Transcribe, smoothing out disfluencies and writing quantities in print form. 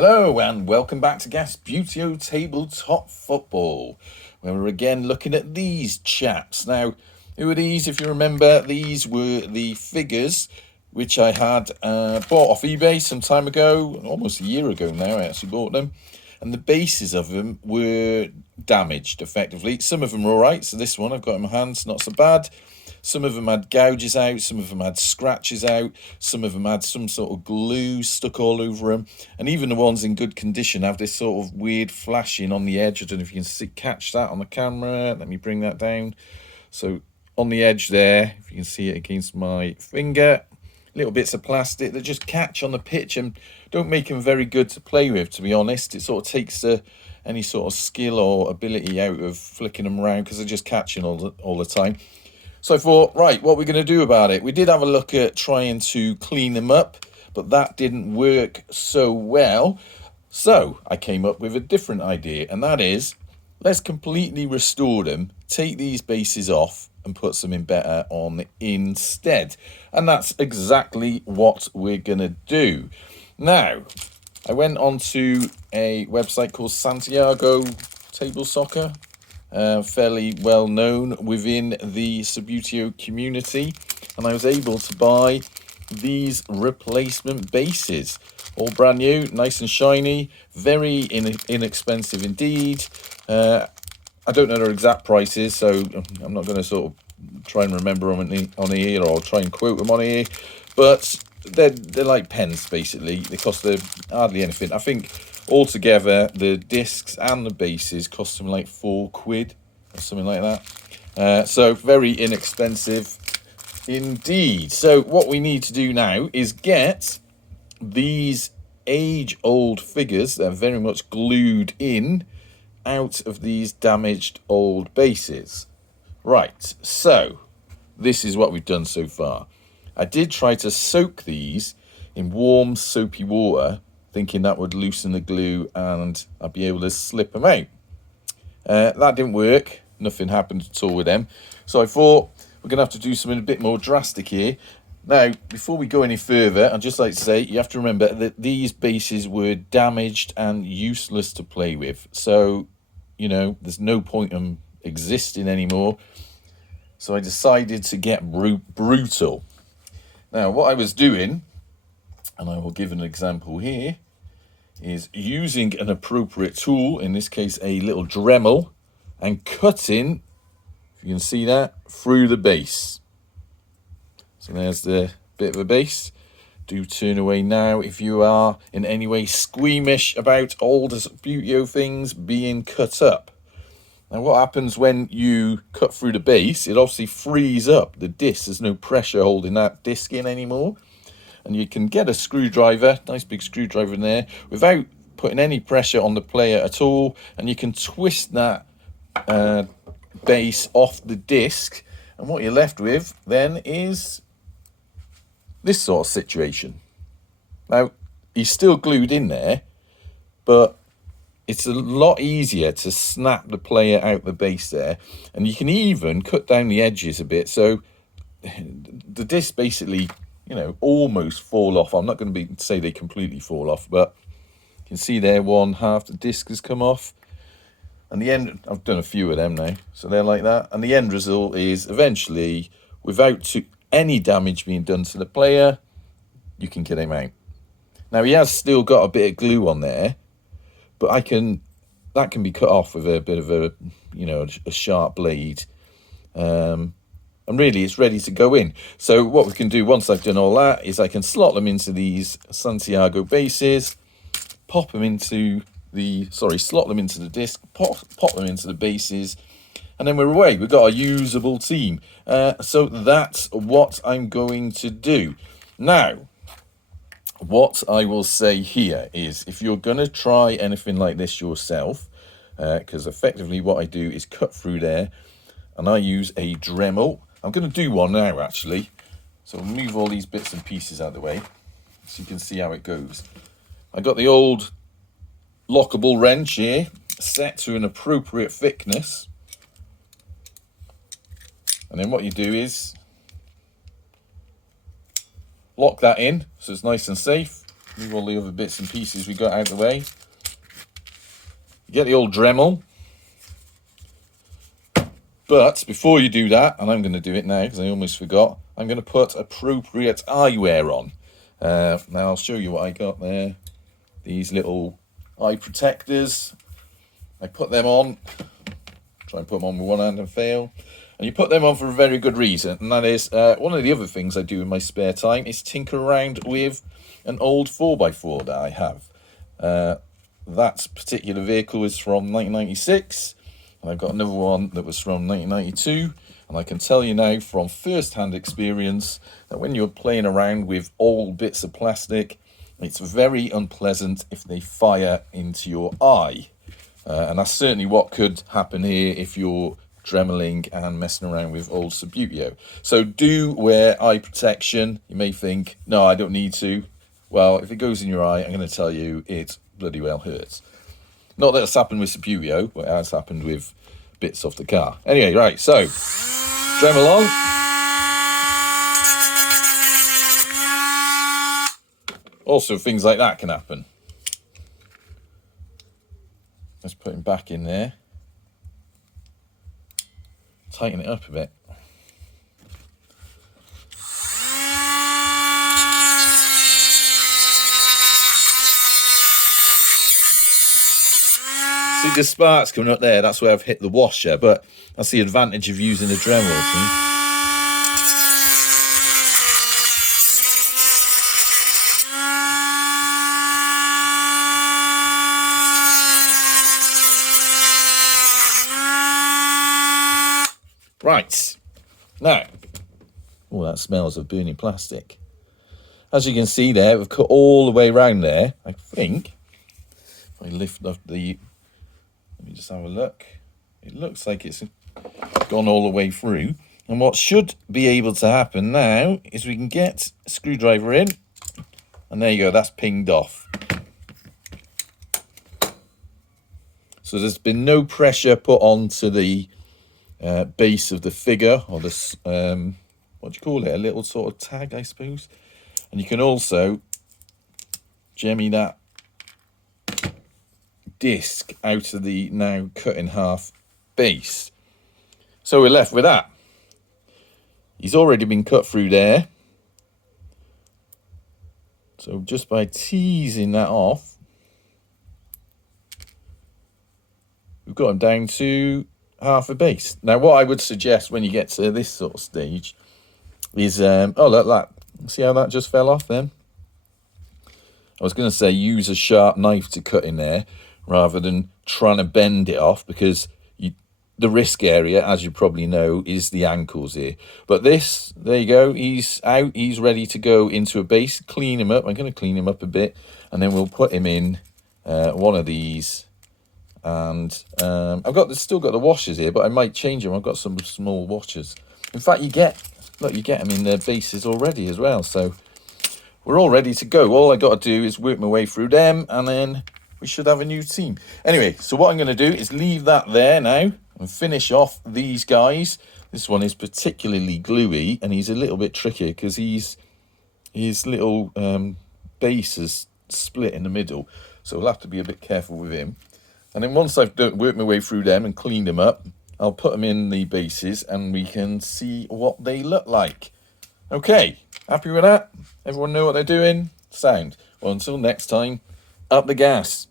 Hello and welcome back to Subbuteo Tabletop Football, where we're again looking at these chaps. Now, who are these? If you remember, these were the figures which I had bought off eBay some time ago, almost a year ago now I actually bought them. And the bases of them were damaged, effectively. Some of them were alright, so this one I've got in my hands, not so bad. Some of them had gouges out, some of them had scratches out, some of them had some sort of glue stuck all over them. And even the ones in good condition have this sort of weird flashing on the edge. I don't know if you can catch that on the camera. Let me bring that down. So on the edge there, if you can see it against my finger, little bits of plastic that just catch on the pitch and don't make them very good to play with, to be honest. It sort of takes any sort of skill or ability out of flicking them around because they're just catching all the time. So I thought, right, what are we going to do about it? We did have a look at trying to clean them up, but that didn't work so well. So I came up with a different idea, and that is, let's completely restore them, take these bases off and put something better on instead. And that's exactly what we're going to do. Now, I went onto a website called Santiago Table Soccer. Fairly well known within the Subbuteo community, and I was able to buy these replacement bases, all brand new, nice and shiny, very inexpensive indeed. I don't know their exact prices, so I'm not going to sort of try and remember them on here or try and quote them on here, but they're like pens basically. They cost hardly anything. I think altogether the discs and the bases cost them like £4 or something like that. So very inexpensive indeed. So what we need to do now is get these age-old figures that are very much glued in out of these damaged old bases. Right, so this is what we've done so far. I did try to soak these in warm soapy water, thinking that would loosen the glue and I'd be able to slip them out. That didn't work. Nothing happened at all with them. So I thought we're going to have to do something a bit more drastic here. Now, before we go any further, I'd just like to say, you have to remember that these bases were damaged and useless to play with. So, you know, there's no point in them existing anymore. So I decided to get brutal. Now, what I was doing, and I will give an example here, is using an appropriate tool, in this case a little Dremel, and cutting, if you can see that, through the base. So there's the bit of a base. Do turn away now if you are in any way squeamish about all the Subbuteo things being cut up. Now what happens when you cut through the base, it obviously frees up the disc. There's no pressure holding that disc in anymore. And you can get a screwdriver, nice big screwdriver in there, without putting any pressure on the player at all. And you can twist that base off the disc. And what you're left with then is this sort of situation. Now, he's still glued in there, but it's a lot easier to snap the player out the base there. And you can even cut down the edges a bit. So the disc basically, you know, almost fall off. I'm not going to say they completely fall off, but you can see there one half the disc has come off. And the end, I've done a few of them now. So they're like that. And the end result is eventually, without any damage being done to the player, you can get him out. Now he has still got a bit of glue on there, but that can be cut off with a bit of a, you know, a sharp blade. And really it's ready to go in. So what we can do once I've done all that is I can slot them into these Santiago bases, slot them into the disc, pop them into the bases, and then we're away. We've got a usable team. So that's what I'm going to do. Now, what I will say here is, if you're going to try anything like this yourself, because effectively what I do is cut through there, and I use a Dremel. I'm going to do one now, actually. So I'll move all these bits and pieces out of the way so you can see how it goes. I got the old lockable wrench here, set to an appropriate thickness. And then what you do is lock that in so it's nice and safe. move all the other bits and pieces we got out of the way. You get the old Dremel. But before you do that, and I'm going to do it now because I almost forgot, I'm going to put appropriate eyewear on. Now I'll show you what I got there. These little eye protectors. I put them on. Try and put them on with one hand and fail. And you put them on for a very good reason. And that is, one of the other things I do in my spare time is tinker around with an old 4x4 that I have. That particular vehicle is from 1996. And I've got another one that was from 1992. And I can tell you now from first-hand experience that when you're playing around with old bits of plastic, it's very unpleasant if they fire into your eye. And that's certainly what could happen here if you're dremeling and messing around with old Subbuteo. So do wear eye protection. You may think, no, I don't need to. Well, if it goes in your eye, I'm going to tell you it bloody well hurts. Not that it's happened with Subbuteo, but it has happened with bits off the car. Anyway, right, so Dremel on. Also, things like that can happen. Let's put him back in there. Tighten it up a bit. See the sparks coming up there? That's where I've hit the washer, but that's the advantage of using a Dremel, see? Right, now, oh, that smells of burning plastic. As you can see there, we've cut all the way around there, I think. If I lift up the, let me just have a look. It looks like it's gone all the way through. And what should be able to happen now is we can get a screwdriver in. And there you go, that's pinged off. So there's been no pressure put onto the base of the figure, or this, what do you call it? A little sort of tag, I suppose. And you can also jemmy that disc out of the now cut in half base. So we're left with that. He's already been cut through there. So just by teasing that off, we've got him down to half a base. Now, what I would suggest when you get to this sort of stage is, oh, look, that. See how that just fell off then? I was going to say use a sharp knife to cut in there rather than trying to bend it off, because the risk area, as you probably know, is the ankles here. But this, there you go, he's out, he's ready to go into a base. Clean him up. I'm going to clean him up a bit, and then we'll put him in one of these. And I've still got the washers here, but I might change them. I've got some small washers. In fact, you get them in their bases already as well. So we're all ready to go. All I got to do is work my way through them, and then we should have a new team. Anyway, so what I'm going to do is leave that there now and finish off these guys. This one is particularly gluey, and he's a little bit trickier because his little base is split in the middle. So we'll have to be a bit careful with him. And then once I've worked my way through them and cleaned them up, I'll put them in the bases and we can see what they look like. Okay, happy with that? Everyone know what they're doing? Sound. Well, until next time, up the gas.